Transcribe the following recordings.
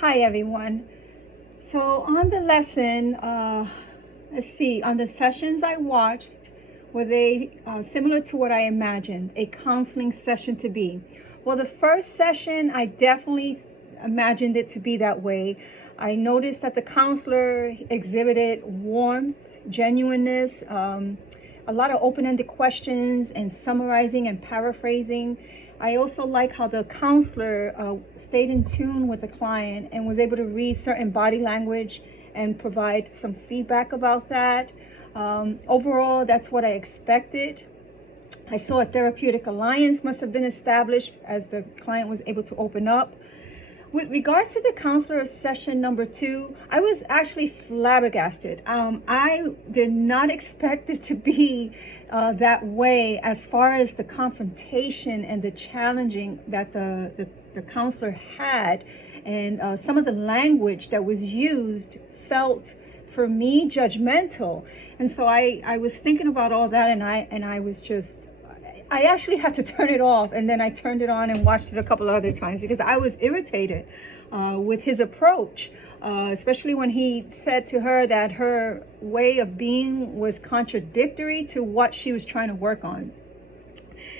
Hi everyone. So on the lesson, let's see, on the sessions I watched, were they similar to what I imagined a counseling session to be? Well, the first session, I definitely imagined it to be that way. I noticed that the counselor exhibited warmth, genuineness, a lot of open-ended questions and summarizing and paraphrasing. I also like how the counselor stayed in tune with the client and was able to read certain body language and provide some feedback about that. Overall, that's what I expected. I saw a therapeutic alliance must have been established as the client was able to open up. With regards to the counselor session number 2, I was actually flabbergasted. I did not expect it to be that way as far as the confrontation and the challenging that the counselor had. And some of the language that was used felt, for me, judgmental. And so I was thinking about all that, and I was just, I actually had to turn it off, and then I turned it on and watched it a couple of other times because I was irritated with his approach, especially when he said to her that her way of being was contradictory to what she was trying to work on.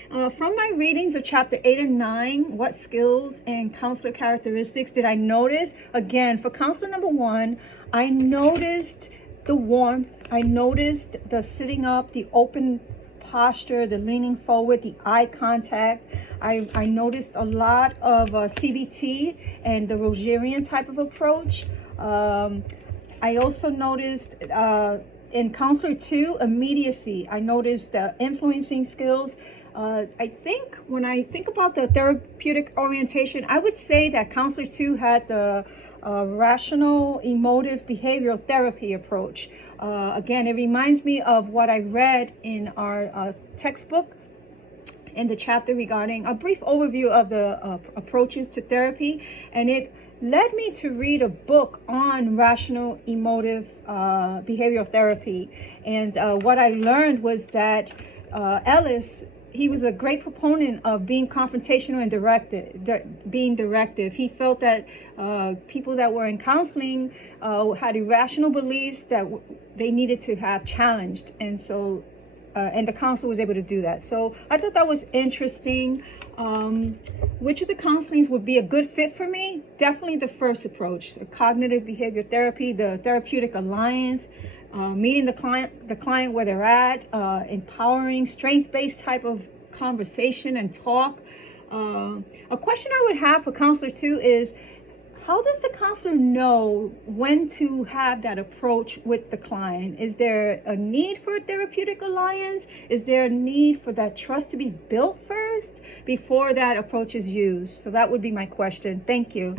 From my readings of chapter 8 and 9, what skills and counselor characteristics did I notice? Again, for counselor number 1, I noticed the warmth, I noticed the sitting up, the open posture, the leaning forward, the eye contact. I noticed a lot of CBT and the Rogerian type of approach. I also noticed in counselor 2, immediacy. I noticed the influencing skills. I think when I think about the therapeutic orientation, I would say that counselor 2 had the rational emotive behavioral therapy approach. Again, it reminds me of what I read in our textbook in the chapter regarding a brief overview of the approaches to therapy, and it led me to read a book on rational emotive behavioral therapy. And what I learned was that Ellis, he was a great proponent of being confrontational and being directive. He felt that people that were in counseling had irrational beliefs that they needed to have challenged, and so and the counselor was able to do that. So I thought that was interesting. Which of the counselings would be a good fit for me? Definitely the first approach, the cognitive behavior therapy, the therapeutic alliance. Meeting the client where they're at, empowering, strength-based type of conversation and talk. A question I would have for counselor 2 is, how does the counselor know when to have that approach with the client? Is there a need for a therapeutic alliance? Is there a need for that trust to be built first before that approach is used? So that would be my question. Thank you.